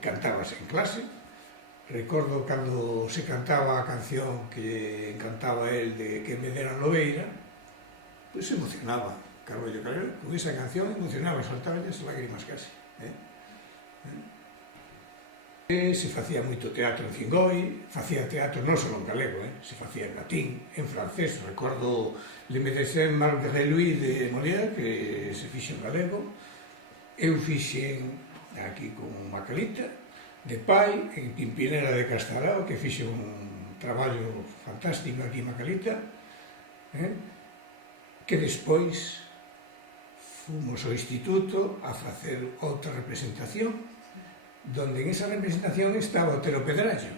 cantábase en clase. Recordo cando se cantaba a canción que cantaba el de Que me deran lobeira, pois se emocionaba Carballo Calero, con esa canción emocionaba, soltaba as lágrimas casi. Se facía moito teatro en Cingoi, facía teatro non só en galego, se facía en latín, en francés, recordo Le Médecin Malgré Lui de Molière, que se fixe en galego. Eu fixen aquí con Macalita, de pai, en Pimpinera de Castarao, que fixe un traballo fantástico aquí en Macalita, que despois fomos ao instituto a facer outra representación, donde en esa representación estaba Otero Pedrallo,